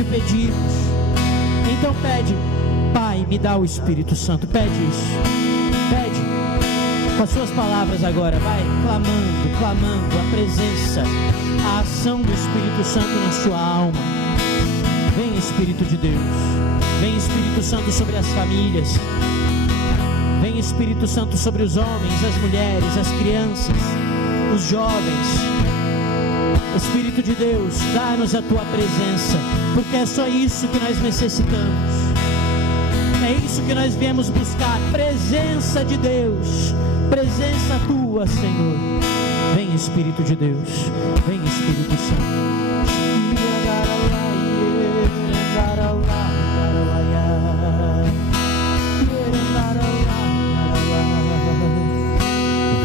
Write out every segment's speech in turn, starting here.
te pedimos. Então pede: Pai, me dá o Espírito Santo. Pede isso, pede com as suas palavras agora. Vai clamando a presença, a ação do Espírito Santo na sua alma. Vem, Espírito de Deus. Vem, Espírito Santo, sobre as famílias. Vem, Espírito Santo, sobre os homens, as mulheres, as crianças, os jovens. Espírito de Deus, dá-nos a tua presença, porque é só isso que nós necessitamos. É isso que nós viemos buscar: presença de Deus, presença tua, Senhor. Vem, Espírito de Deus, vem, Espírito Santo.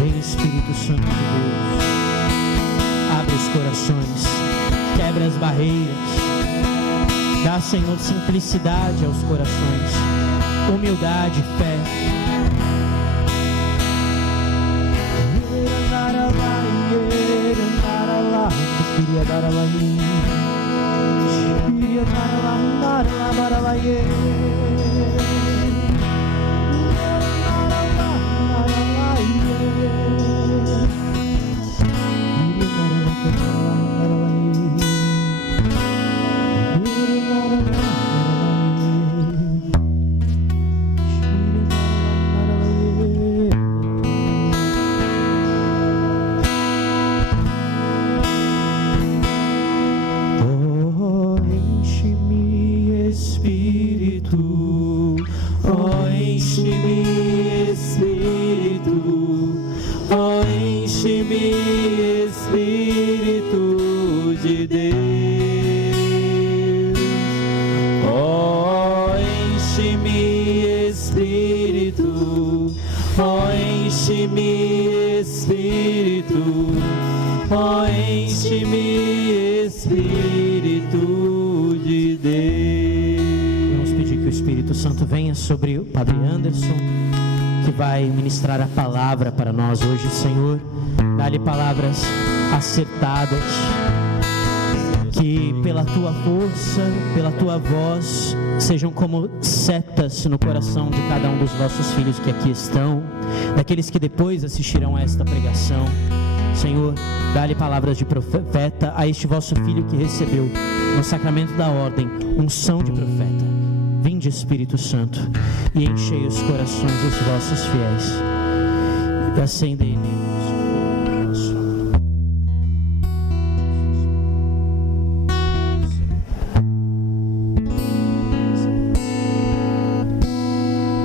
Vem, Espírito Santo de Deus. Abre os corações, quebra as barreiras. Dá, Senhor, simplicidade aos corações, humildade, fé. Sobre o Padre Anderson, que vai ministrar a palavra para nós hoje. Senhor, dá-lhe palavras acertadas, que pela tua força, pela tua voz, sejam como setas no coração de cada um dos vossos filhos que aqui estão, daqueles que depois assistirão a esta pregação. Senhor, dá-lhe palavras de profeta a este vosso filho que recebeu no sacramento da ordem unção de profeta. Vinde, Espírito Santo, e enchei os corações dos vossos fiéis, e acendei neles o fogo.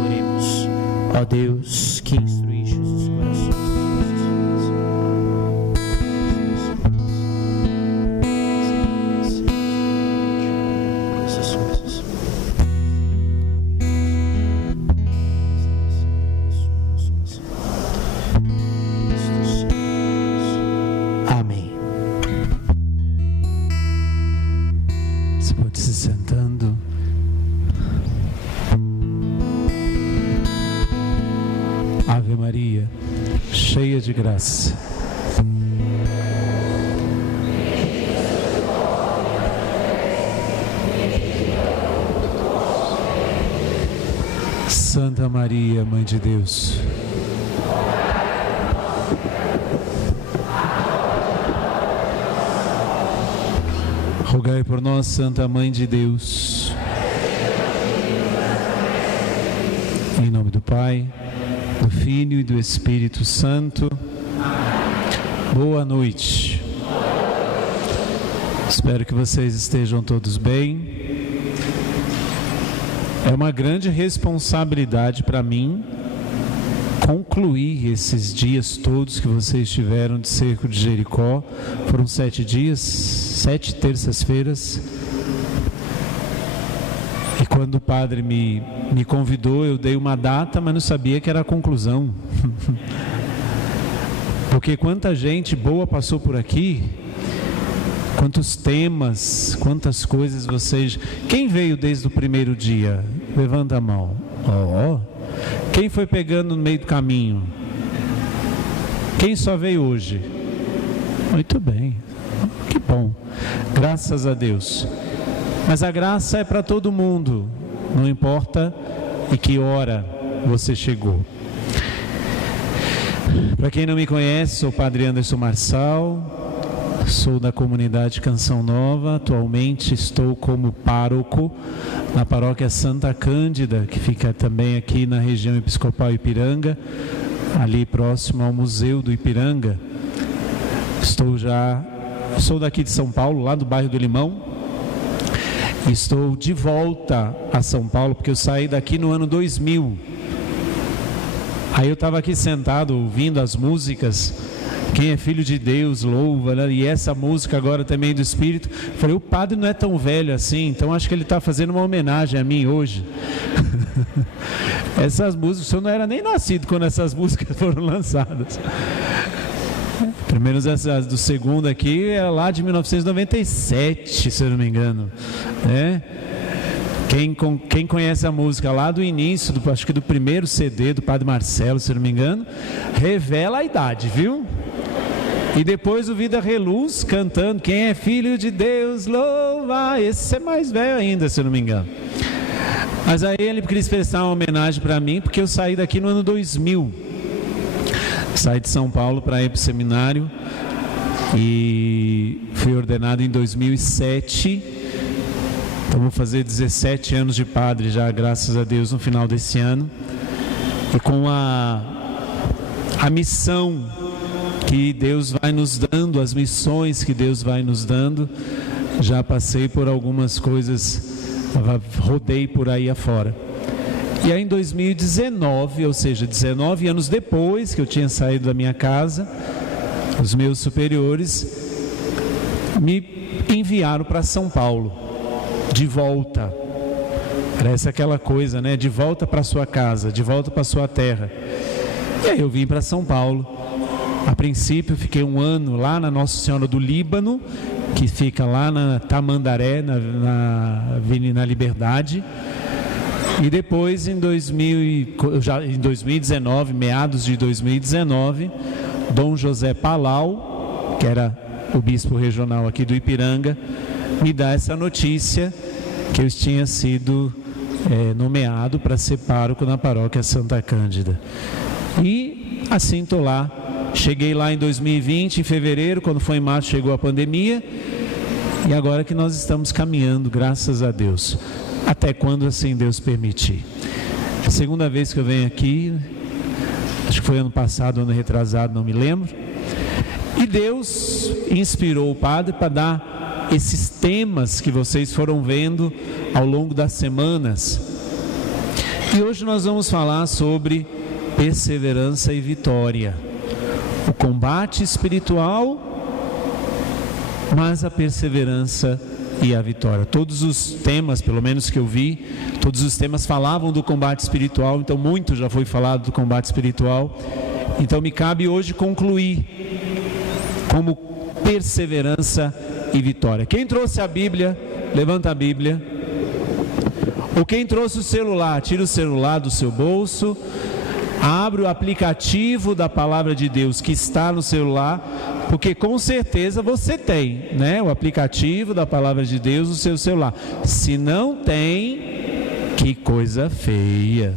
Oremos. Ó Deus, que instruíste os corações dos vossos fiéis. De graça. Santa Maria, Mãe de Deus, rogai por nós, Santa Mãe de Deus. Em nome do Pai, do Filho e do Espírito Santo. Boa noite. Espero que vocês estejam todos bem. É uma grande responsabilidade para mim concluir esses dias todos que vocês tiveram de cerco de Jericó. Foram 7 dias, 7 terças-feiras. E quando o padre me convidou, eu dei uma data, mas não sabia que era a conclusão. Porque quanta gente boa passou por aqui, quantos temas, quantas coisas vocês... Quem veio desde o primeiro dia? Levanta a mão. Quem foi pegando no meio do caminho? Quem só veio hoje? Muito bem, que bom, graças a Deus. Mas a graça é para todo mundo, não importa em que hora você chegou. Para quem não me conhece, sou o Padre Anderson Marçal, sou da comunidade Canção Nova, atualmente estou como pároco na paróquia Santa Cândida, que fica também aqui na região episcopal Ipiranga, ali próximo ao Museu do Ipiranga. Sou daqui de São Paulo, lá do bairro do Limão. Estou de volta a São Paulo, porque eu saí daqui no ano 2000. Aí eu estava aqui sentado, ouvindo as músicas, quem é filho de Deus, louva, né? E essa música agora também do Espírito. Falei, o padre não é tão velho assim, então acho que ele está fazendo uma homenagem a mim hoje. Essas músicas, o senhor não era nem nascido quando essas músicas foram lançadas. Pelo menos essa do segundo aqui é lá de 1997, se eu não me engano, né? Quem conhece a música lá do início, acho que do primeiro CD do Padre Marcelo, se eu não me engano, revela a idade, viu? E depois o Vida Reluz cantando, quem é filho de Deus, louva, esse é mais velho ainda, se eu não me engano. Mas aí ele quis prestar uma homenagem para mim, porque eu saí daqui no ano 2000. Saí de São Paulo para ir para o seminário e fui ordenado em 2007. Então vou fazer 17 anos de padre já, graças a Deus, no final desse ano. E com a missão que Deus vai nos dando, as missões que Deus vai nos dando, já passei por algumas coisas, rodei por aí afora. E aí em 2019, ou seja, 19 anos depois que eu tinha saído da minha casa, os meus superiores me enviaram para São Paulo, de volta. Parece aquela coisa, né? De volta para sua casa, de volta para sua terra. E aí eu vim para São Paulo. A princípio fiquei um ano lá na Nossa Senhora do Líbano, que fica lá na Tamandaré, na Liberdade. E depois em 2019, meados de 2019, Dom José Palau, que era o bispo regional aqui do Ipiranga, me dá essa notícia que eu tinha sido nomeado para ser pároco na paróquia Santa Cândida. E assim estou lá. Cheguei lá em 2020, em fevereiro, quando foi em março chegou a pandemia, e agora que nós estamos caminhando, graças a Deus. Até quando assim Deus permitir. É a segunda vez que eu venho aqui, acho que foi ano passado, ano retrasado, não me lembro. E Deus inspirou o padre para dar esses temas que vocês foram vendo ao longo das semanas. E hoje nós vamos falar sobre perseverança e vitória. O combate espiritual, mas a perseverança e a vitória. Todos os temas, pelo menos que eu vi, todos os temas falavam do combate espiritual, então muito já foi falado do combate espiritual. Então me cabe hoje concluir como perseverança e vitória. Quem trouxe a Bíblia, levanta a Bíblia. Ou quem trouxe o celular, tira o celular do seu bolso, abre o aplicativo da Palavra de Deus que está no celular, porque com certeza você tem, né? O aplicativo da Palavra de Deus no seu celular. Se não tem, que coisa feia.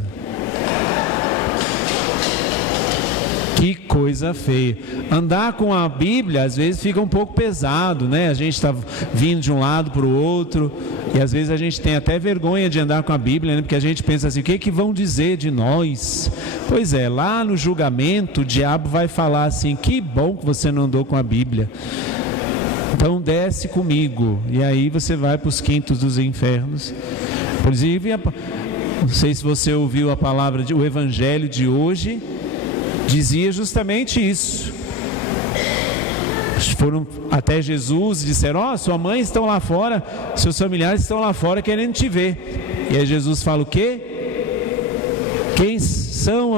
Que coisa feia. Andar com a Bíblia às vezes fica um pouco pesado, né? A gente está vindo de um lado para o outro e às vezes a gente tem até vergonha de andar com a Bíblia, né? Porque a gente pensa assim, o que vão dizer de nós? Pois é, lá no julgamento o diabo vai falar assim, que bom que você não andou com a Bíblia. Então desce comigo. E aí você vai para os quintos dos infernos. Inclusive, não sei se você ouviu a palavra, o evangelho de hoje dizia justamente isso. Foram até Jesus e disseram, sua mãe estão lá fora, seus familiares estão lá fora querendo te ver. E aí Jesus fala o quê? Quem são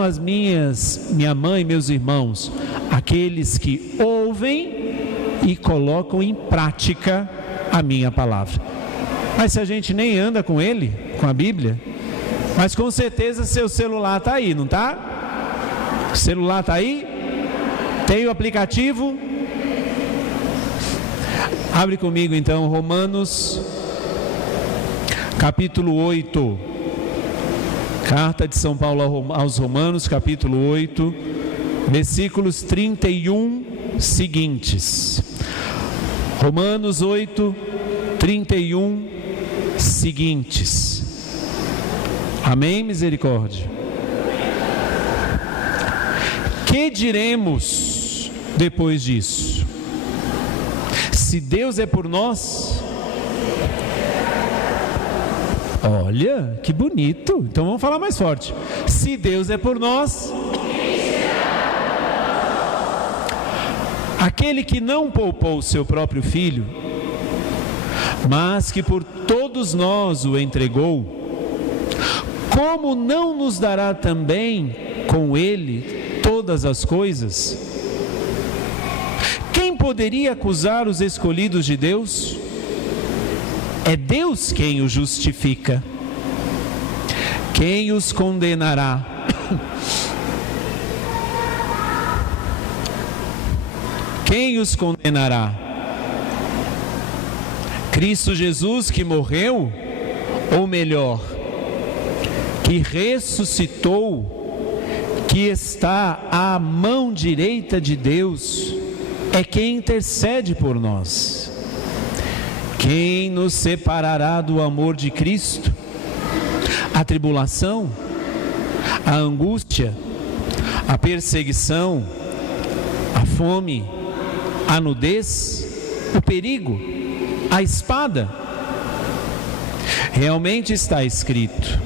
minha mãe e meus irmãos? Aqueles que ouvem e colocam em prática a minha palavra. Mas se a gente nem anda com ele, com a Bíblia, mas com certeza seu celular está aí, não está? O celular está aí? Tem o aplicativo? Abre comigo então Romanos capítulo 8, carta de São Paulo aos Romanos, capítulo 8, versículos 31 seguintes. Romanos 8, 31 seguintes. Amém, misericórdia? Que diremos depois disso? Se Deus é por nós, olha, que bonito. Então vamos falar mais forte. Se Deus é por nós, aquele que não poupou o seu próprio filho, mas que por todos nós o entregou, como não nos dará também com ele todas as coisas? Quem poderia acusar os escolhidos de Deus? É Deus quem os justifica. Quem os condenará? Quem os condenará? Cristo Jesus, que morreu, ou melhor, que ressuscitou, que está à mão direita de Deus, é quem intercede por nós. Quem nos separará do amor de Cristo? A tribulação, a angústia, a perseguição, a fome, a nudez, o perigo, a espada? Realmente está escrito: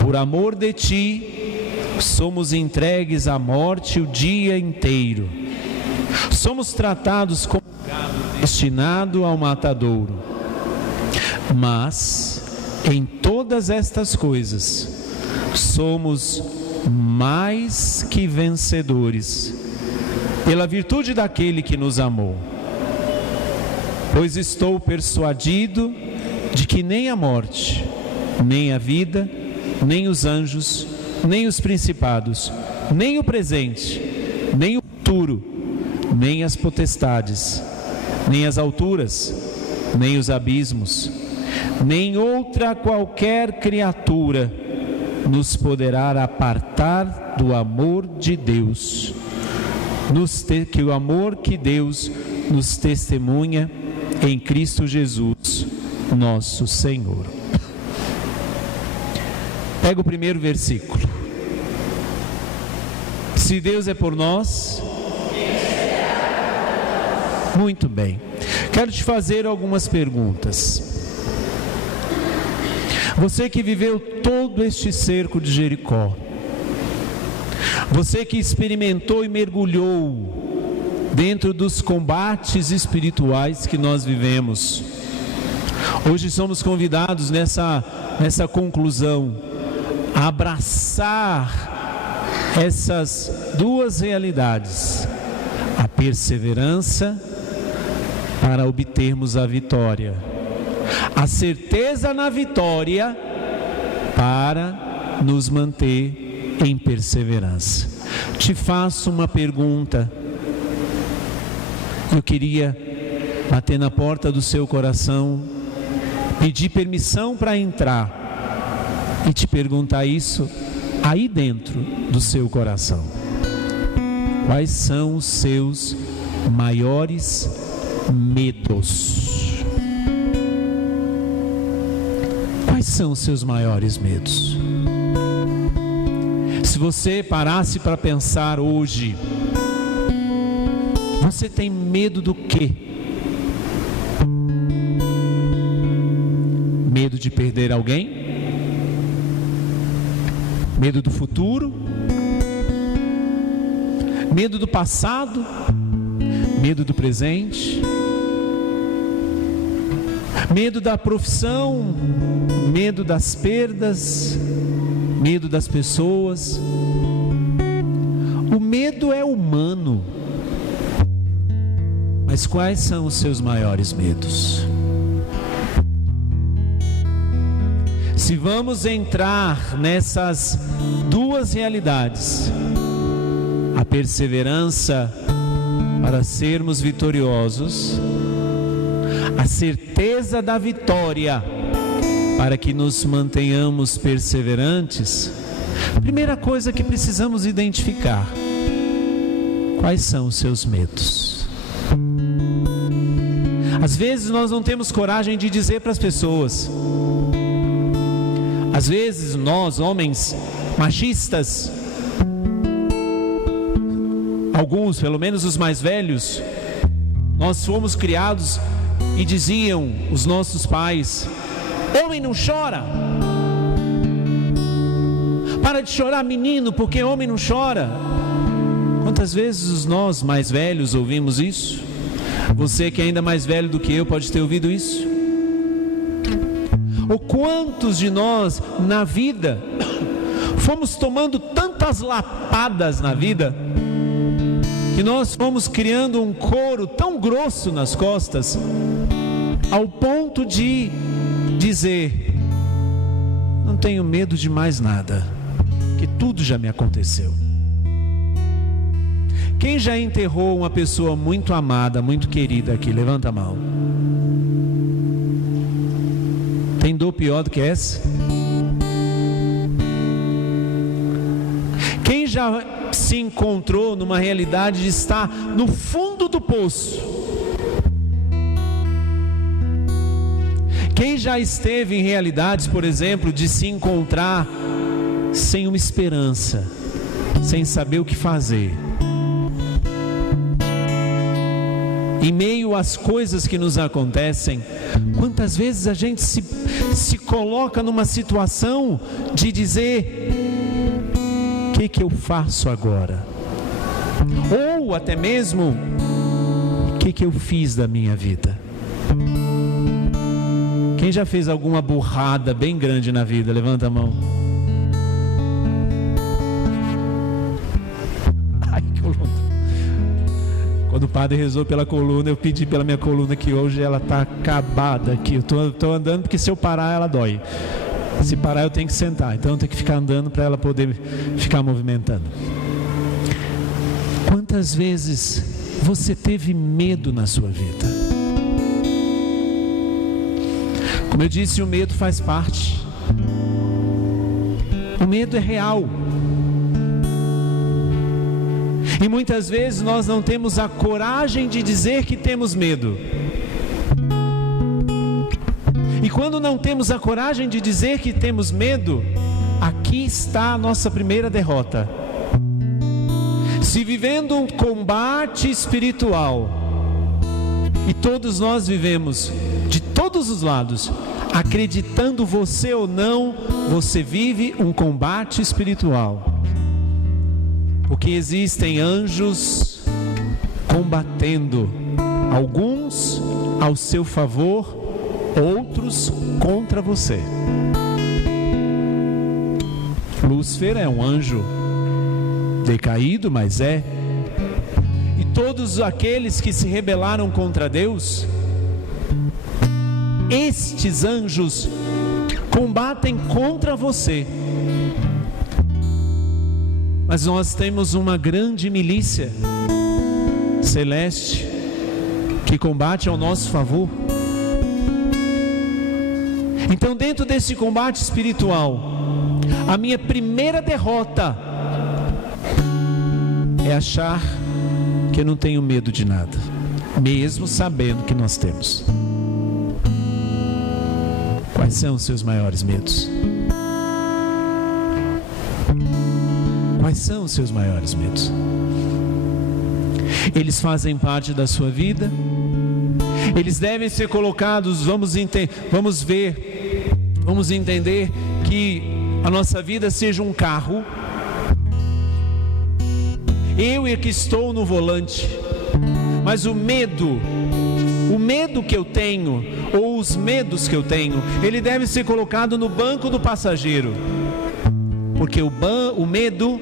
por amor de ti somos entregues à morte o dia inteiro, somos tratados como gado destinado ao matadouro. Mas em todas estas coisas somos mais que vencedores pela virtude daquele que nos amou. Pois estou persuadido de que nem a morte, nem a vida, nem os anjos, nem os principados, nem o presente, nem o futuro, nem as potestades, nem as alturas, nem os abismos, nem outra qualquer criatura nos poderá apartar do amor de Deus, que o amor que Deus nos testemunha em Cristo Jesus, nosso Senhor. Pega o primeiro versículo. Se Deus é por nós, muito bem. Quero te fazer algumas perguntas. Você que viveu todo este cerco de Jericó, você que experimentou e mergulhou dentro dos combates espirituais que nós vivemos, hoje somos convidados nessa conclusão a abraçar essas duas realidades: a perseverança para obtermos a vitória, a certeza na vitória para nos manter em perseverança. Te faço uma pergunta. Eu queria bater na porta do seu coração, pedir permissão para entrar e te perguntar isso aí dentro do seu coração. Quais são os seus maiores medos? Quais são os seus maiores medos? Se você parasse para pensar hoje, você tem medo do quê? Medo de perder alguém? Medo do futuro? Medo do passado? Medo do presente? Medo da profissão? Medo das perdas? Medo das pessoas? O medo é humano. Mas quais são os seus maiores medos? Se vamos entrar nessas duas realidades, a perseverança para sermos vitoriosos, a certeza da vitória para que nos mantenhamos perseverantes, a primeira coisa que precisamos identificar: quais são os seus medos? Às vezes nós não temos coragem de dizer para as pessoas. Às vezes nós, homens machistas, alguns, pelo menos os mais velhos, nós fomos criados e diziam os nossos pais: homem não chora. Para de chorar, menino, porque homem não chora. Quantas vezes nós mais velhos ouvimos isso? Você que é ainda mais velho do que eu pode ter ouvido isso. Ou quantos de nós na vida fomos tomando tantas lapadas na vida que nós fomos criando um couro tão grosso nas costas, ao ponto de dizer: não tenho medo de mais nada, que tudo já me aconteceu. Quem já enterrou uma pessoa muito amada, muito querida aqui? Levanta a mão. Tem dor pior do que essa? Quem já se encontrou numa realidade de estar no fundo do poço? Quem já esteve em realidades, por exemplo, de se encontrar sem uma esperança, sem saber o que fazer? Em meio às coisas que nos acontecem, quantas vezes a gente se coloca numa situação de dizer: o que eu faço agora? Ou até mesmo: o que eu fiz da minha vida? Quem já fez alguma burrada bem grande na vida? Levanta a mão. Ai, que coluna. Quando o padre rezou pela coluna, eu pedi pela minha coluna, que hoje ela está acabada aqui. Eu estou andando porque se eu parar ela dói. Se parar eu tenho que sentar, então eu tenho que ficar andando para ela poder ficar movimentando. Quantas vezes você teve medo na sua vida? Como eu disse, o medo faz parte. O medo é real. E muitas vezes nós não temos a coragem de dizer que temos medo. E quando não temos a coragem de dizer que temos medo, aqui está a nossa primeira derrota. Se vivendo um combate espiritual, e todos nós vivemos de todos os lados, acreditando você ou não, você vive um combate espiritual. Porque existem anjos combatendo, alguns ao seu favor, outros contra você. Lúcifer é um anjo decaído, mas é. E todos aqueles que se rebelaram contra Deus, estes anjos combatem contra você. Mas nós temos uma grande milícia celeste que combate ao nosso favor. Então, dentro desse combate espiritual, a minha primeira derrota é achar que eu não tenho medo de nada, mesmo sabendo que nós temos. Quais são os seus maiores medos? Quais são os seus maiores medos? Eles fazem parte da sua vida. Eles devem ser colocados, vamos entender que a nossa vida seja um carro. Eu é que estou no volante, mas o medo que eu tenho, ou os medos que eu tenho, ele deve ser colocado no banco do passageiro. Porque o medo,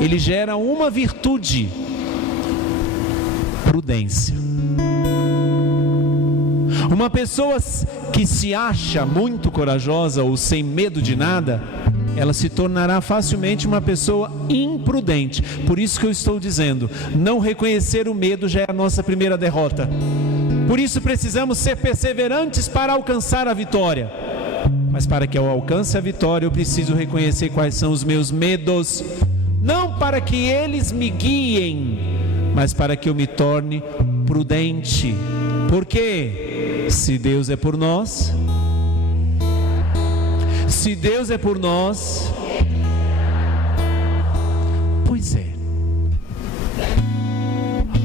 ele gera uma virtude: prudência. Uma pessoa que se acha muito corajosa ou sem medo de nada, ela se tornará facilmente uma pessoa imprudente. Por isso que eu estou dizendo, não reconhecer o medo já é a nossa primeira derrota. Por isso precisamos ser perseverantes para alcançar a vitória. Mas para que eu alcance a vitória, eu preciso reconhecer quais são os meus medos, não para que eles me guiem, mas para que eu me torne prudente. Porque se Deus é por nós, pois é.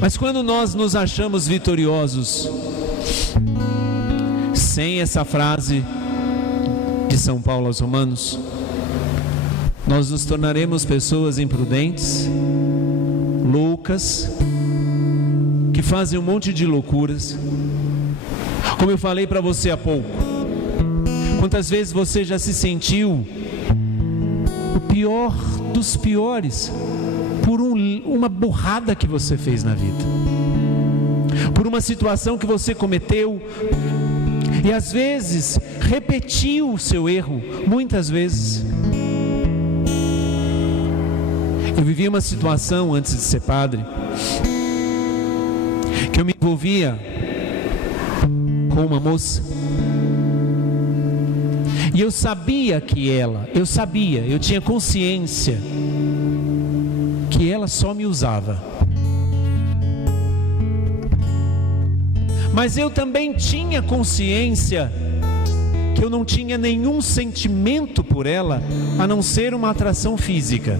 Mas quando nós nos achamos vitoriosos, sem essa frase de São Paulo aos Romanos, nós nos tornaremos pessoas imprudentes, loucas, que fazem um monte de loucuras. Como eu falei para você há pouco, quantas vezes você já se sentiu o pior dos piores por uma burrada que você fez na vida, por uma situação que você cometeu e às vezes repetiu o seu erro muitas vezes. Eu vivi uma situação antes de ser padre, que eu me envolvia com uma moça, e eu tinha consciência que ela só me usava, mas eu também tinha consciência que eu não tinha nenhum sentimento por ela, a não ser uma atração física.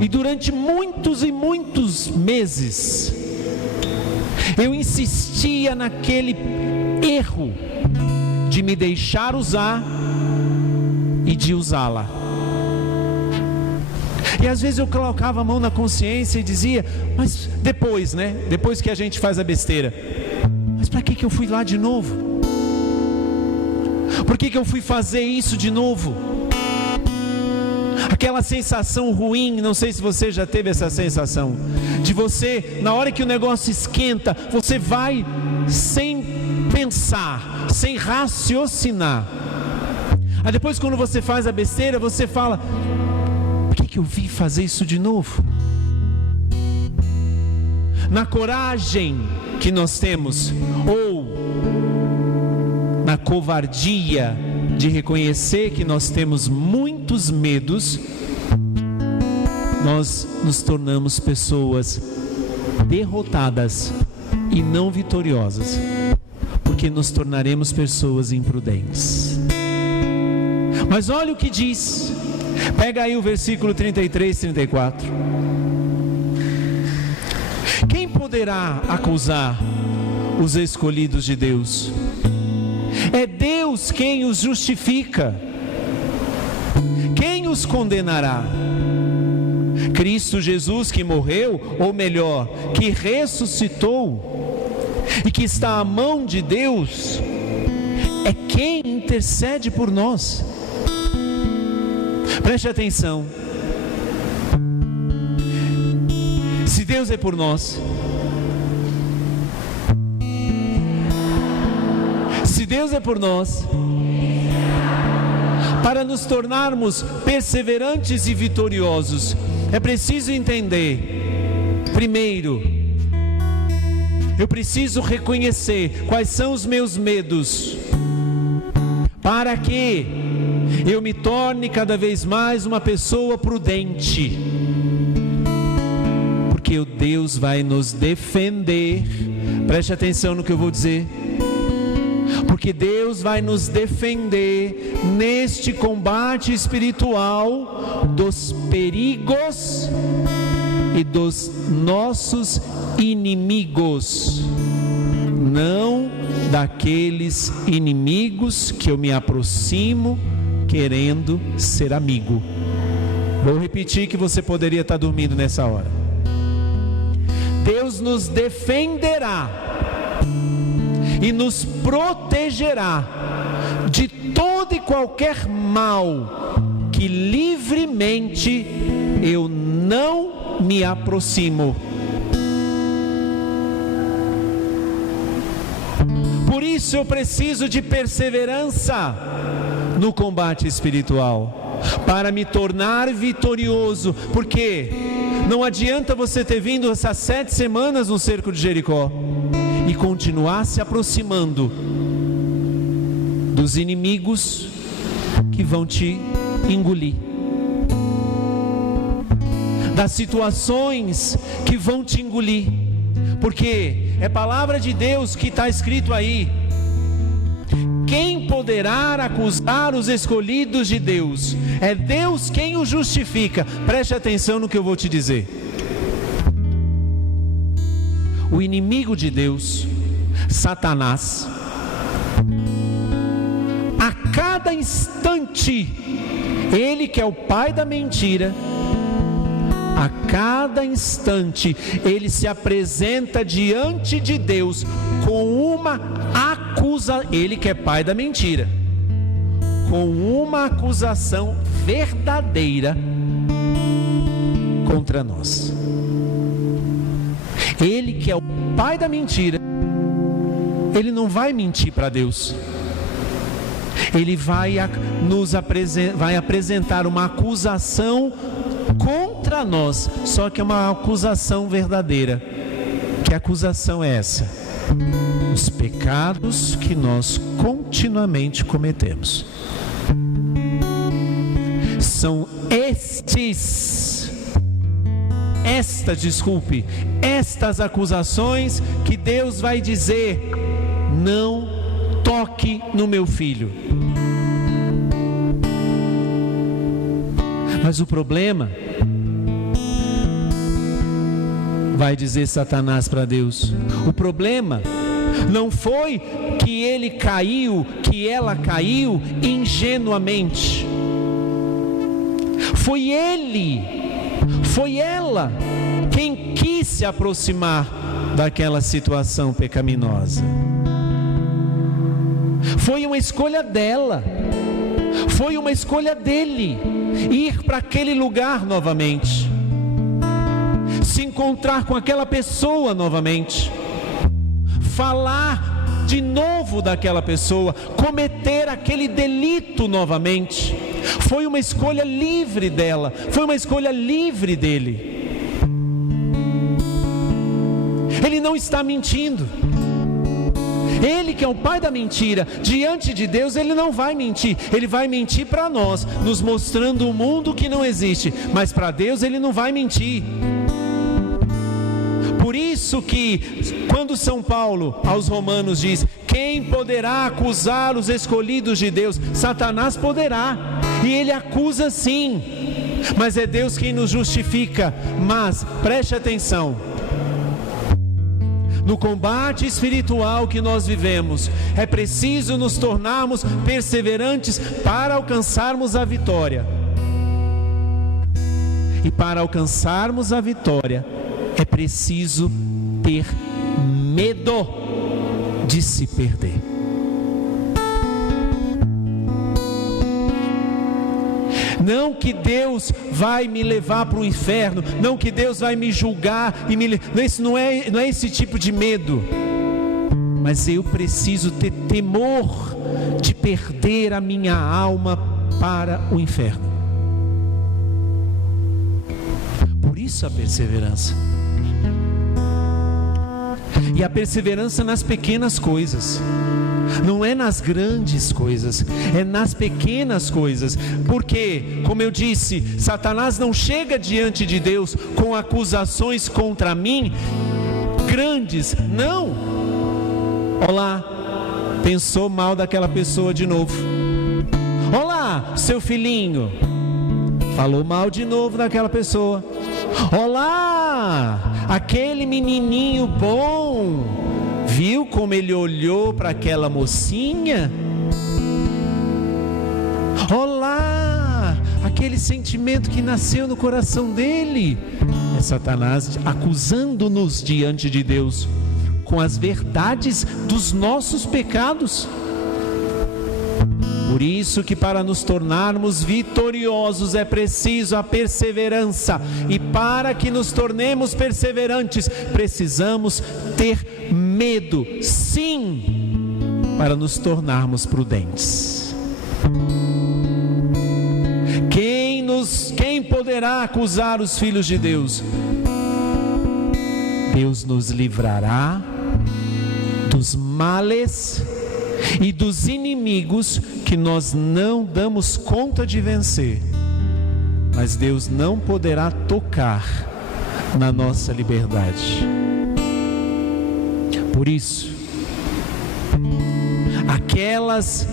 E durante muitos e muitos meses, eu insistia naquele erro de me deixar usar e de usá-la. E às vezes eu colocava a mão na consciência e dizia, mas depois, né? Depois que a gente faz a besteira, mas para que eu fui lá de novo? Por que eu fui fazer isso de novo? Aquela sensação ruim, não sei se você já teve essa sensação, de você, na hora que o negócio esquenta, você vai sem pensar, sem raciocinar. Aí depois, quando você faz a besteira, você fala, por que eu vim fazer isso de novo? Na coragem que nós temos, ou na covardia de reconhecer que nós temos muitos medos, nós nos tornamos pessoas derrotadas e não vitoriosas, porque nos tornaremos pessoas imprudentes. Mas olha o que diz, pega aí o versículo 33, 34. Quem poderá acusar os escolhidos de Deus? É Deus quem os justifica. Quem os condenará? Cristo Jesus, que morreu, ou melhor, que ressuscitou e que está à mão de Deus, é quem intercede por nós. Preste atenção. Se Deus é por nós, Deus é por nós, para nos tornarmos perseverantes e vitoriosos, é preciso entender, primeiro, eu preciso reconhecer quais são os meus medos, para que eu me torne cada vez mais uma pessoa prudente, porque o Deus vai nos defender. Preste atenção no que eu vou dizer. Porque Deus vai nos defender neste combate espiritual dos perigos e dos nossos inimigos, não daqueles inimigos que eu me aproximo querendo ser amigo. Vou repetir que você poderia estar dormindo nessa hora. Deus nos defenderá e nos protegerá de todo e qualquer mal que livremente eu não me aproximo. Por isso eu preciso de perseverança no combate espiritual, para me tornar vitorioso, porque não adianta você ter vindo essas 7 semanas no cerco de Jericó e continuar se aproximando dos inimigos que vão te engolir, das situações que vão te engolir, porque é palavra de Deus que está escrito aí: quem poderá acusar os escolhidos de Deus? É Deus quem os justifica. Preste atenção no que eu vou te dizer. O inimigo de Deus, Satanás, a cada instante, ele que é o pai da mentira, a cada instante ele se apresenta diante de Deus com uma ele que é pai da mentira, com uma acusação verdadeira contra nós. Ele que é o pai da mentira, ele não vai mentir para Deus. Ele vai apresentar uma acusação contra nós, só que é uma acusação verdadeira. Que acusação é essa? Os pecados que nós continuamente cometemos. São estas acusações que Deus vai dizer: não toque no meu filho. Mas o problema, vai dizer Satanás para Deus, o problema não foi que ele caiu, que ela caiu ingenuamente. Foi ele, foi ela quem quis se aproximar daquela situação pecaminosa. Foi uma escolha dela, foi uma escolha dele ir para aquele lugar novamente, se encontrar com aquela pessoa novamente, falar de novo daquela pessoa, cometer aquele delito novamente. Foi uma escolha livre dela, foi uma escolha livre dele. Ele não está mentindo. Ele que é o pai da mentira, diante de Deus ele não vai mentir. Ele vai mentir para nós, nos mostrando um mundo que não existe, mas para Deus ele não vai mentir. Por isso que quando São Paulo aos Romanos diz: quem poderá acusar os escolhidos de Deus? Satanás poderá, e ele acusa sim, mas é Deus quem nos justifica. Mas preste atenção, no combate espiritual que nós vivemos, é preciso nos tornarmos perseverantes para alcançarmos a vitória. E para alcançarmos a vitória, é preciso ter medo de se perder. Não que Deus vai me levar para o inferno, não que Deus vai me julgar e não é esse tipo de medo. Mas eu preciso ter temor de perder a minha alma para o inferno. Por isso a perseverança. E a perseverança nas pequenas coisas, não é nas grandes coisas, é nas pequenas coisas. Porque, como eu disse, Satanás não chega diante de Deus com acusações contra mim grandes, não. Olá, pensou mal daquela pessoa de novo. Olá, seu filhinho, falou mal de novo daquela pessoa. Olá, aquele menininho bom, viu como ele olhou para aquela mocinha? Olá, aquele sentimento que nasceu no coração dele. É Satanás acusando-nos diante de Deus com as verdades dos nossos pecados. Por isso que para nos tornarmos vitoriosos é preciso a perseverança. E para que nos tornemos perseverantes, precisamos ter medo, sim, para nos tornarmos prudentes. Quem poderá acusar os filhos de Deus? Deus nos livrará dos males e dos inimigos que nós não damos conta de vencer, mas Deus não poderá tocar na nossa liberdade. Por isso, aquelas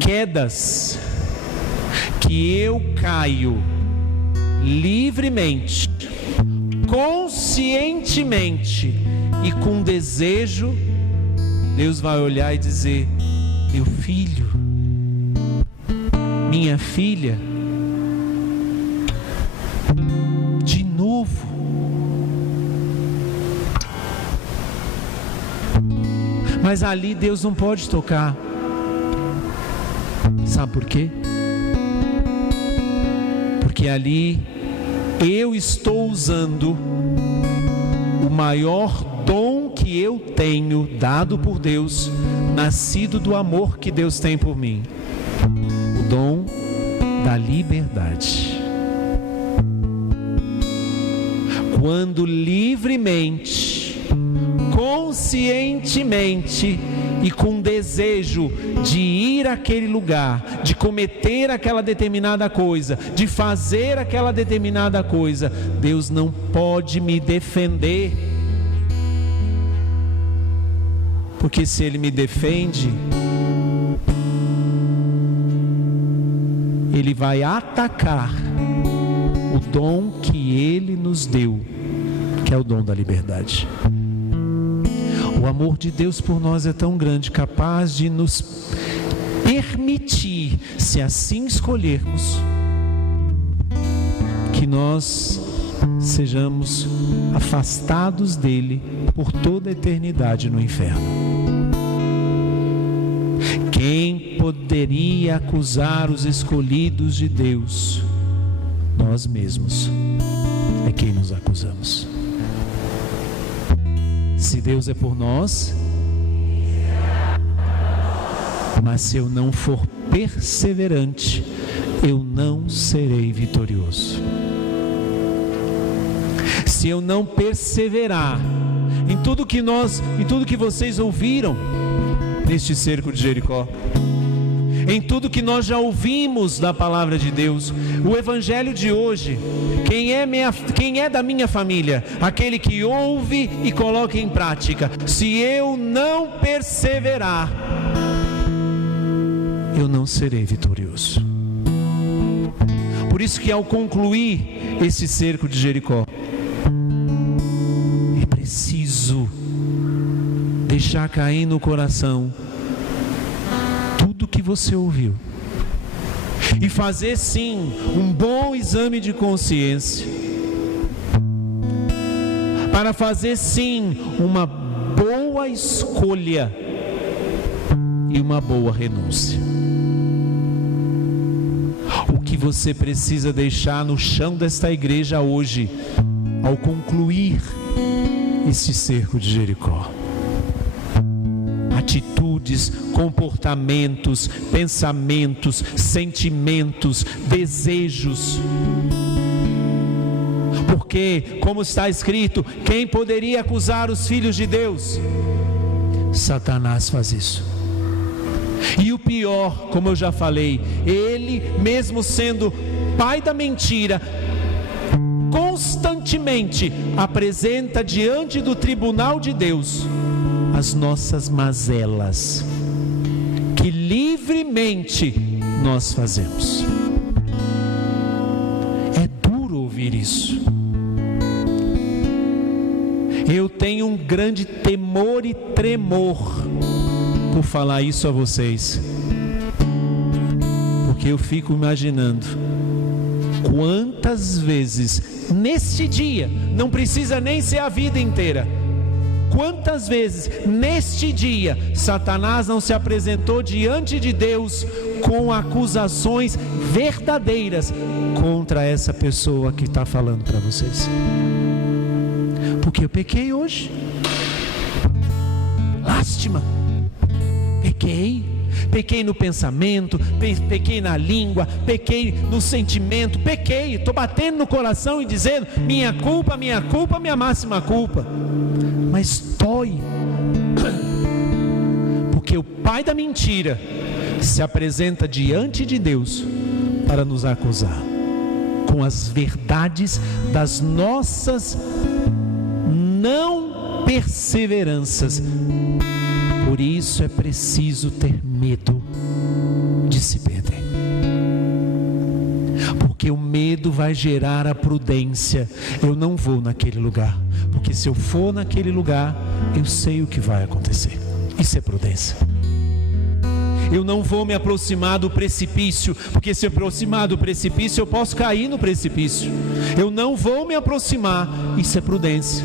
quedas que eu caio livremente, conscientemente e com desejo, Deus vai olhar e dizer: meu filho, minha filha, de novo. Mas ali Deus não pode tocar. Sabe por quê? Porque ali eu estou usando o maior dom que eu tenho, dado por Deus, nascido do amor que Deus tem por mim, o dom da liberdade. Quando livremente, conscientemente e com desejo de ir àquele lugar, de cometer aquela determinada coisa, de fazer aquela determinada coisa, Deus não pode me defender, porque se Ele me defende, Ele vai atacar o dom que Ele nos deu, que é o dom da liberdade. O amor de Deus por nós é tão grande, capaz de nos permitir, se assim escolhermos, que nós sejamos afastados dele por toda a eternidade no inferno. Quem poderia acusar os escolhidos de Deus? Nós mesmos é quem nos acusamos. Se Deus é por nós, mas se eu não for perseverante, eu não serei vitorioso. Se eu não perseverar em tudo que vocês ouviram neste cerco de Jericó, em tudo que nós já ouvimos da palavra de Deus, o evangelho de hoje, quem é da minha família? Aquele que ouve e coloca em prática. Se eu não perseverar, eu não serei vitorioso. Por isso que ao concluir esse cerco de Jericó, é preciso deixar cair no coração tudo que você ouviu e fazer sim um bom exame de consciência, para fazer sim uma boa escolha e uma boa renúncia. O que você precisa deixar no chão desta igreja hoje, ao concluir este cerco de Jericó: atitudes, comportamentos, pensamentos, sentimentos, desejos. Porque, como está escrito, quem poderia acusar os filhos de Deus? Satanás faz isso. E o pior, como eu já falei, ele, mesmo sendo pai da mentira, constantemente apresenta diante do tribunal de Deus as nossas mazelas, que livremente nós fazemos. É duro ouvir isso. Eu tenho um grande temor e tremor por falar isso a vocês, porque eu fico imaginando quantas vezes neste dia, não precisa nem ser a vida inteira, quantas vezes neste dia Satanás não se apresentou diante de Deus com acusações verdadeiras contra essa pessoa que está falando para vocês. Porque eu pequei hoje, lástima, pequei no pensamento, pequei na língua, pequei no sentimento, estou batendo no coração e dizendo: minha culpa, minha máxima culpa. Mas dói, Porque o pai da mentira se apresenta diante de Deus para nos acusar com as verdades das nossas não perseveranças. Por isso é preciso ter medo de se perder, porque o medo vai gerar a prudência. Eu não vou naquele lugar, porque se eu for naquele lugar, eu sei o que vai acontecer. Isso é prudência. Eu não vou me aproximar do precipício, porque se eu aproximar do precipício, eu posso cair no precipício. Eu não vou me aproximar. Isso é prudência.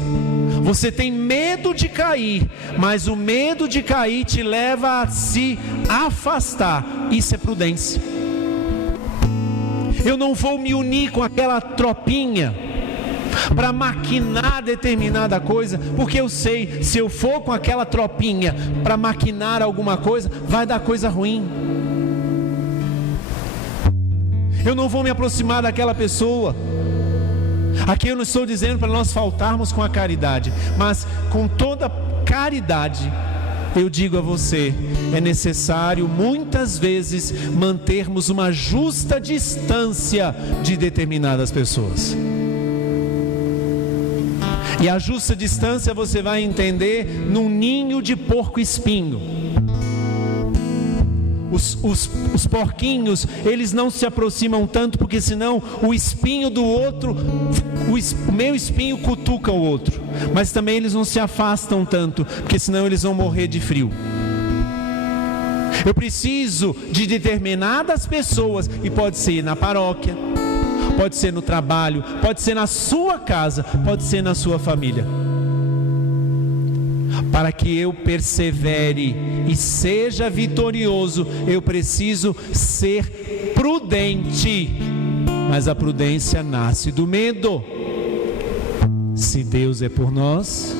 Você tem medo de cair, mas o medo de cair te leva a se afastar. Isso é prudência. Eu não vou me unir com aquela tropinha para maquinar determinada coisa, porque eu sei, se eu for com aquela tropinha para maquinar alguma coisa, vai dar coisa ruim. Eu não vou me aproximar daquela pessoa. Aqui eu não estou dizendo para nós faltarmos com a caridade, mas com toda caridade, eu digo a você, é necessário muitas vezes mantermos uma justa distância de determinadas pessoas. E a justa distância você vai entender num ninho de porco-espinho. Os porquinhos, eles não se aproximam tanto, porque senão o espinho do outro, o meu espinho cutuca o outro. Mas também eles não se afastam tanto, porque senão eles vão morrer de frio. Eu preciso de determinadas pessoas, e pode ser na paróquia, pode ser no trabalho, pode ser na sua casa, pode ser na sua família. Para que eu persevere e seja vitorioso, eu preciso ser prudente. Mas a prudência nasce do medo. Se Deus é por nós,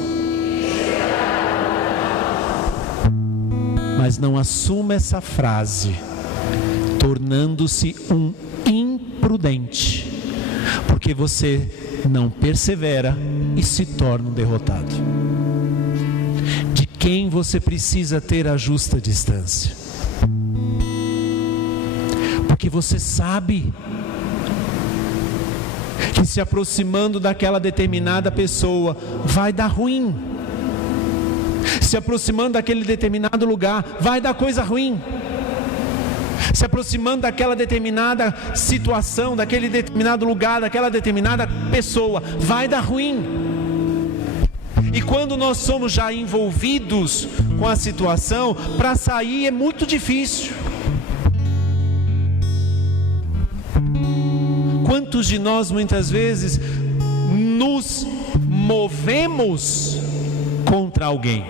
mas não assuma essa frase, tornando-se um imprudente, porque você não persevera e se torna um derrotado. De quem você precisa ter a justa distância? Porque você sabe que se aproximando daquela determinada pessoa vai dar ruim. Se aproximando daquele determinado lugar vai dar coisa ruim. Se aproximando daquela determinada situação, daquele determinado lugar, daquela determinada pessoa, vai dar ruim. E quando nós somos já envolvidos com a situação, para sair é muito difícil. Quantos de nós muitas vezes nos movemos contra alguém?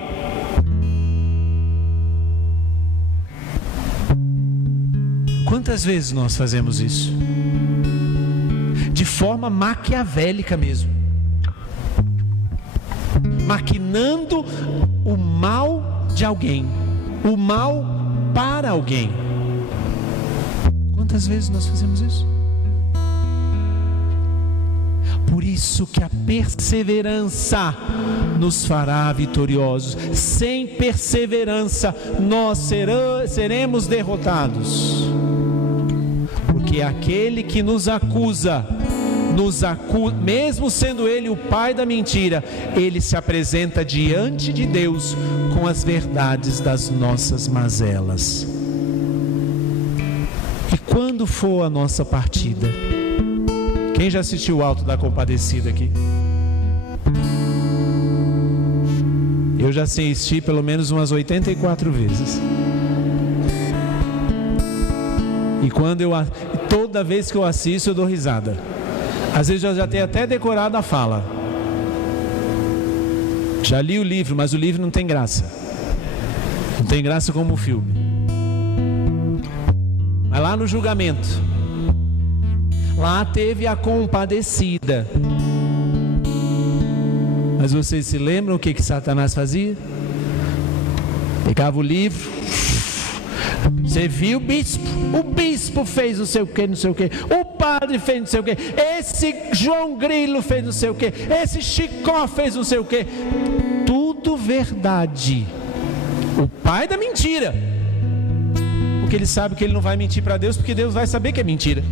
Quantas vezes nós fazemos isso? De forma maquiavélica mesmo, maquinando o mal de alguém, o mal para alguém. Quantas vezes nós fazemos isso? Por isso que a perseverança nos fará vitoriosos. Sem perseverança nós seremos derrotados. Porque aquele que nos acusa, mesmo sendo ele o pai da mentira, ele se apresenta diante de Deus com as verdades das nossas mazelas. E quando for a nossa partida? Quem já assistiu o Alto da Compadecida aqui? Eu já assisti pelo menos umas 84 vezes. E toda vez que eu assisto eu dou risada. Às vezes eu já tenho até decorado a fala. Já li o livro, mas o livro não tem graça. Não tem graça como o filme. Mas lá no julgamento, lá teve a compadecida. Mas vocês se lembram o que Satanás fazia? Pegava o livro. Você viu o bispo fez não sei o que, o padre fez não sei o que, esse João Grilo fez não sei o que, esse Chicó fez não sei o que. Tudo verdade. o pai da mentira, porque ele sabe que ele não vai mentir para Deus, porque Deus vai saber que é mentira.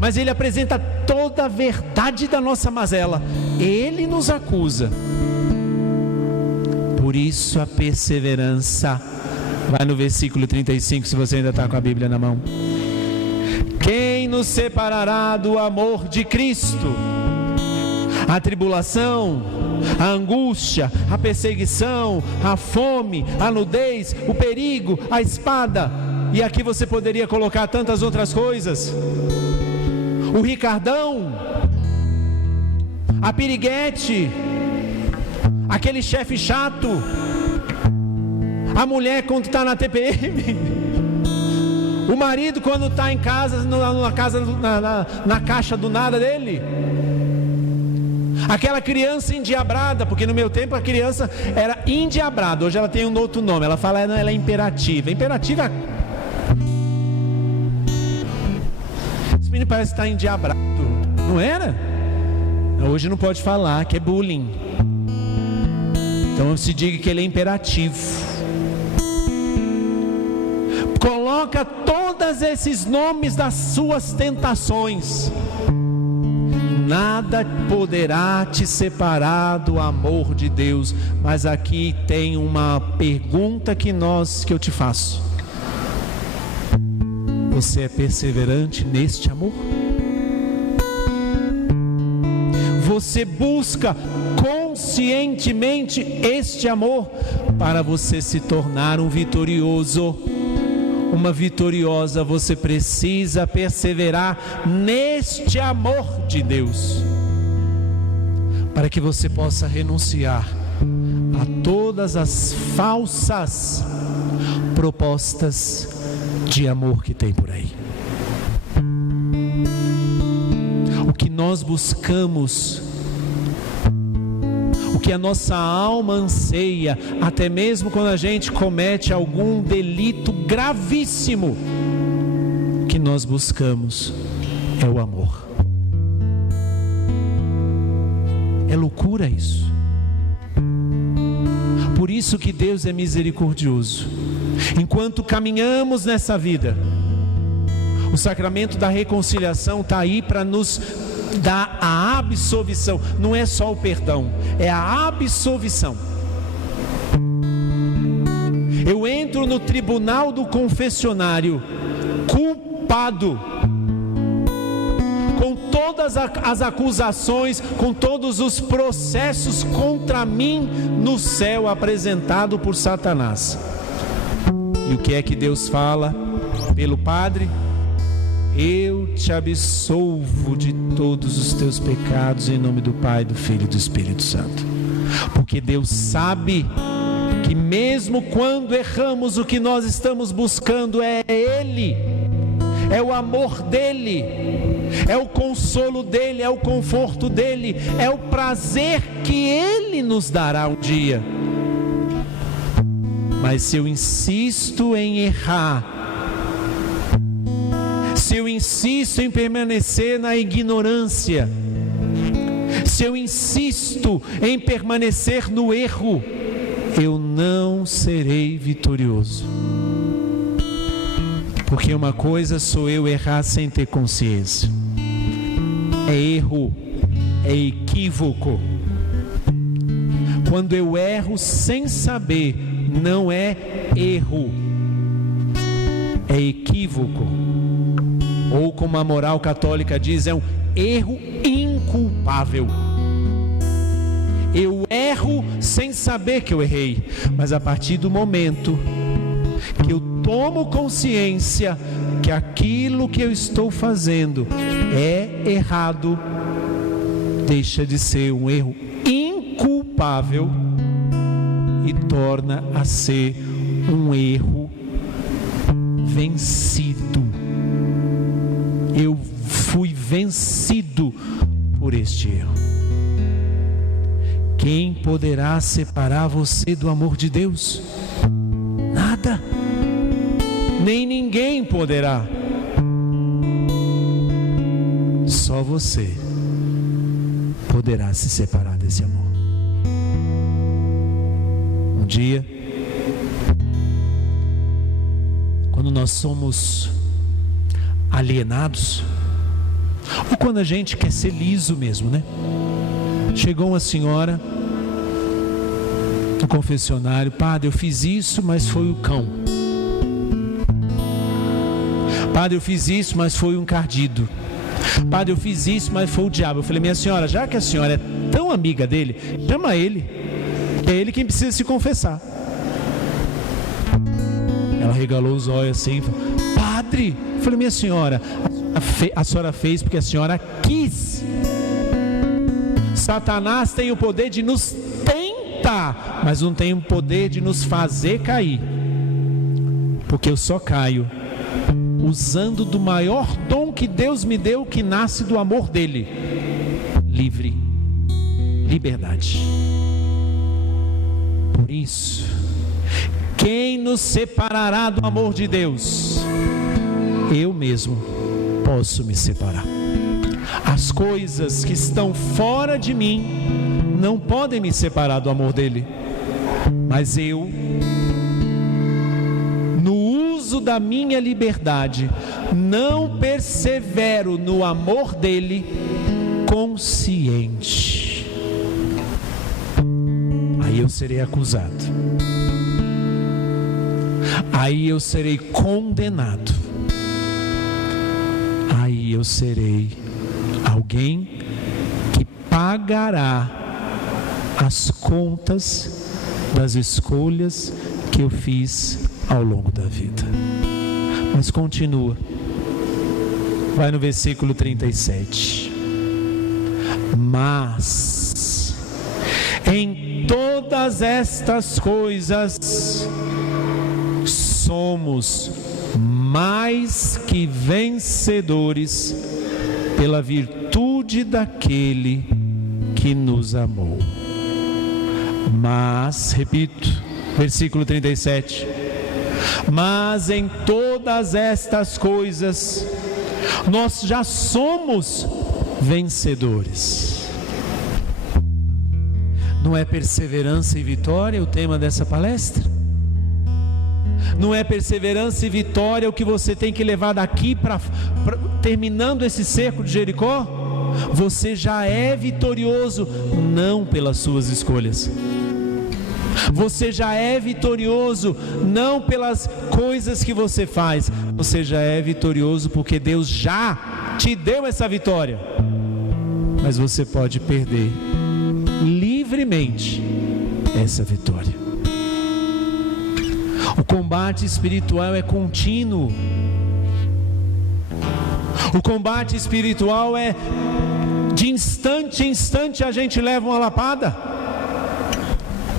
Mas ele apresenta toda a verdade da nossa mazela. Ele nos acusa. Por isso a perseverança. Vai no versículo 35, se você ainda está com a Bíblia na mão. Quem nos separará do amor de Cristo? A tribulação, a angústia, a perseguição, a fome, a nudez, o perigo, a espada. E aqui você poderia colocar tantas outras coisas. O Ricardão, a piriguete, aquele chefe chato, a mulher quando está na TPM, o marido quando está em casa, na caixa do nada dele, aquela criança endiabrada, porque no meu tempo a criança era endiabrada, hoje ela tem um outro nome, ela fala, ela é imperativa. Imperativa, esse menino parece estar endiabrado, não era? Hoje não pode falar que é bullying, então se diga que ele é imperativo. Coloca todos esses nomes das suas tentações. Nada poderá te separar do amor de Deus. Mas aqui tem uma pergunta que eu te faço. Você é perseverante neste amor? Você busca conscientemente este amor para você se tornar um vitorioso? Uma vitoriosa, você precisa perseverar neste amor de Deus, para que você possa renunciar a todas as falsas propostas de amor que tem por aí. O que nós buscamos, o que a nossa alma anseia, até mesmo quando a gente comete algum delito gravíssimo, que nós buscamos é o amor. É loucura isso. Por isso que Deus é misericordioso. Enquanto caminhamos nessa vida, o sacramento da reconciliação está aí para nos dar a absolvição. Não é só o perdão, é a absolvição. Eu entro no tribunal do confessionário culpado, com todas as acusações, com todos os processos contra mim no céu apresentado por Satanás. E o que é que Deus fala pelo Padre? Eu te absolvo de todos os teus pecados em nome do Pai, do Filho e do Espírito Santo. Porque Deus sabe que mesmo quando erramos, o que nós estamos buscando é Ele, é o amor dEle, é o consolo dEle, é o conforto dEle, é o prazer que Ele nos dará um dia. Mas se eu insisto em errar, se eu insisto em permanecer na ignorância, se eu insisto em permanecer no erro, eu não serei vitorioso. Porque uma coisa sou eu errar sem ter consciência. É erro, é equívoco. Quando eu erro sem saber, não é erro, é equívoco. Ou como a moral católica diz, é um erro inculpável. Eu erro sem saber que eu errei, mas a partir do momento que eu tomo consciência que aquilo que eu estou fazendo é errado, deixa de ser um erro inculpável e torna a ser um erro vencido. Eu fui vencido por este erro. Quem poderá separar você do amor de Deus? Nada, nem ninguém poderá. Só você poderá se separar desse amor. Um dia quando nós somos alienados, ou quando a gente quer ser liso mesmo, né? Chegou uma senhora no confessionário: padre, eu fiz isso, mas foi o cão. Padre, eu fiz isso, mas foi um cardido. Padre, eu fiz isso, mas foi o diabo. Eu falei: minha senhora, já que a senhora é tão amiga dele, chama ele. É ele quem precisa se confessar. Ela regalou os olhos assim: padre. Eu falei: minha senhora, a senhora fez porque a senhora quis. Satanás tem o poder de nos tentar, mas não tem o poder de nos fazer cair. Porque eu só caio usando do maior dom que Deus me deu, que nasce do amor dele: liberdade. Por isso, quem nos separará do amor de Deus? Eu mesmo posso me separar. As coisas que estão fora de mim não podem me separar do amor dele, mas eu, no uso da minha liberdade, não persevero no amor dele consciente. Aí eu serei acusado, aí eu serei condenado, aí eu serei alguém que pagará as contas das escolhas que eu fiz ao longo da vida. Mas continua, vai no versículo 37. Mas em todas estas coisas somos mais que vencedores pela virtude daquele que nos amou. Mas, repito, versículo 37. Mas em todas estas coisas nós já somos vencedores. Não é perseverança e vitória o tema dessa palestra? Não é perseverança e vitória o que você tem que levar daqui para terminando esse cerco de Jericó? Você já é vitorioso, não pelas suas escolhas. Você já é vitorioso, não pelas coisas que você faz. Você já é vitorioso porque Deus já te deu essa vitória. Mas você pode perder livremente essa vitória. O combate espiritual é contínuo. O combate espiritual é de instante em instante a gente leva uma lapada.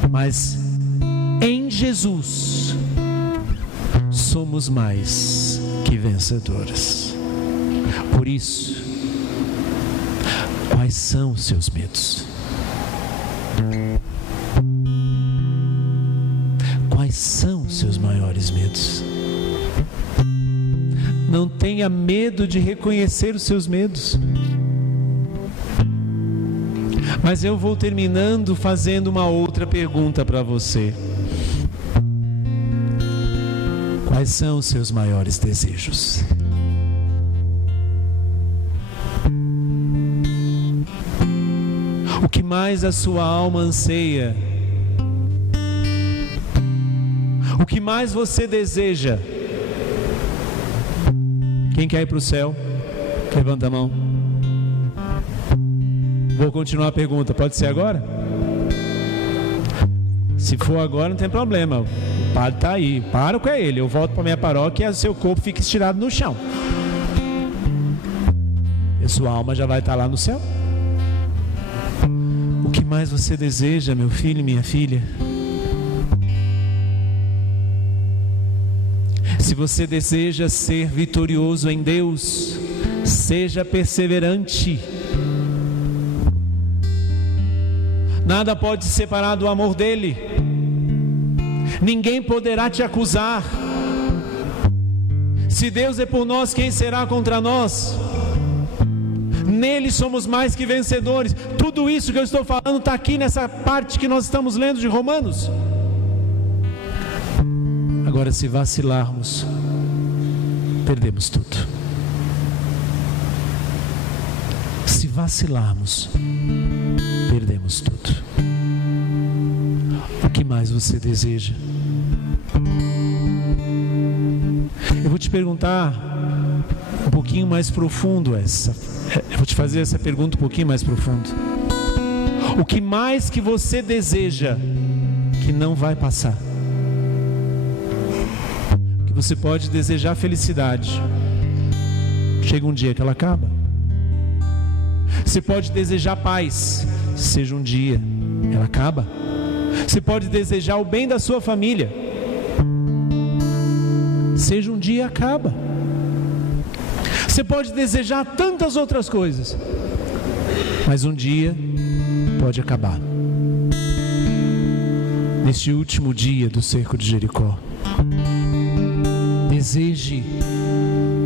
Mas em Jesus somos mais que vencedores. Por isso, quais são os seus medos? Quais são os seus maiores medos? Não tenha medo de reconhecer os seus medos. Mas eu vou terminando fazendo uma outra pergunta para você. Quais são os seus maiores desejos? O que mais a sua alma anseia? O que mais você deseja? Quem quer ir para o céu? Levanta a mão. Vou continuar a pergunta, pode ser agora? Se for agora não tem problema, o padre está aí, o pároco é ele, eu volto para a minha paróquia e o seu corpo fica estirado no chão. E a sua alma já vai estar lá no céu. O que mais você deseja, meu filho e minha filha? Se você deseja ser vitorioso em Deus, seja perseverante. Nada pode te separar do amor dele. Ninguém poderá te acusar. Se Deus é por nós, quem será contra nós? Nele somos mais que vencedores. Tudo isso que eu estou falando está aqui nessa parte que nós estamos lendo de Romanos. Agora, se vacilarmos, perdemos tudo. Se vacilarmos, perdemos tudo. O que mais você deseja? Eu vou te perguntar um pouquinho mais profundo eu vou te fazer essa pergunta um pouquinho mais profundo. O que mais que você deseja que não vai passar? Que você pode desejar felicidade, chega um dia que ela acaba. Você pode desejar paz, seja um dia ela acaba. Você pode desejar o bem da sua família, seja um dia acaba. Você pode desejar tantas outras coisas, mas um dia pode acabar. Neste último dia do cerco de Jericó, deseje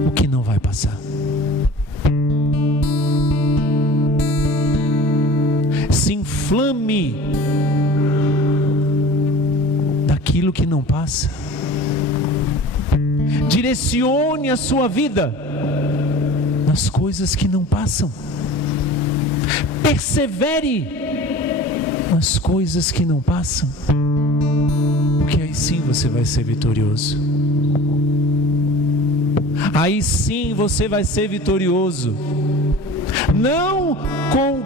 o que não vai passar. Se inflame daquilo que não passa. Direcione a sua vida nas coisas que não passam. Persevere nas coisas que não passam, porque aí sim você vai ser vitorioso. Aí sim você vai ser vitorioso. Não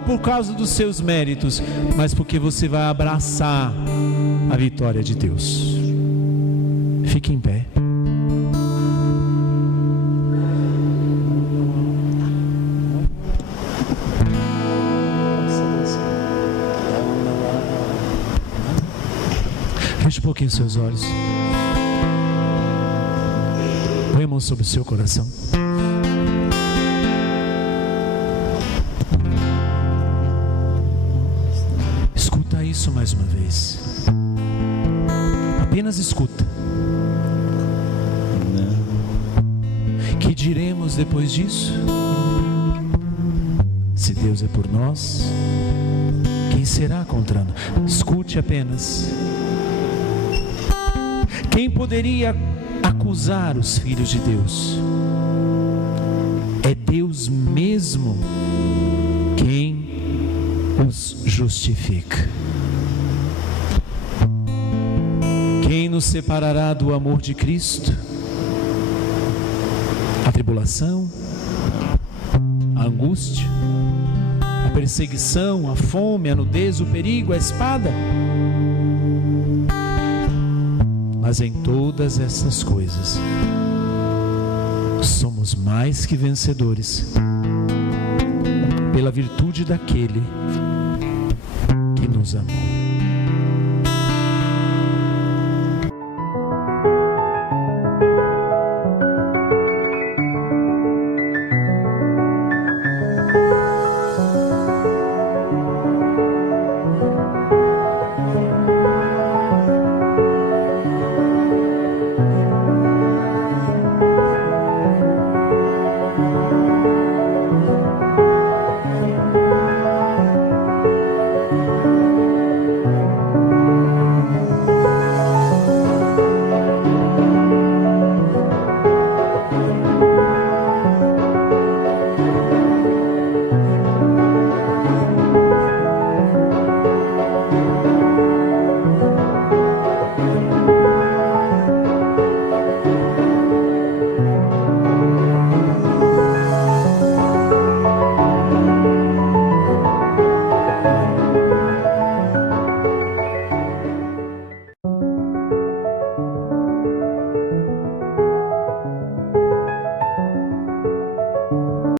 por causa dos seus méritos, mas porque você vai abraçar a vitória de Deus. Fique em pé. Feche um pouquinho os seus olhos. Põe a mão sobre o seu coração. Escuta isso mais uma vez. Apenas escuta. Que diremos depois disso? Se Deus é por nós, quem será contra nós? Escute apenas. Quem poderia acusar os filhos de Deus? É Deus mesmo quem os justifica. Quem nos separará do amor de Cristo? A tribulação, a angústia, a perseguição, a fome, a nudez, o perigo, a espada. Mas em todas essas coisas, somos mais que vencedores, pela virtude daquele que nos amou.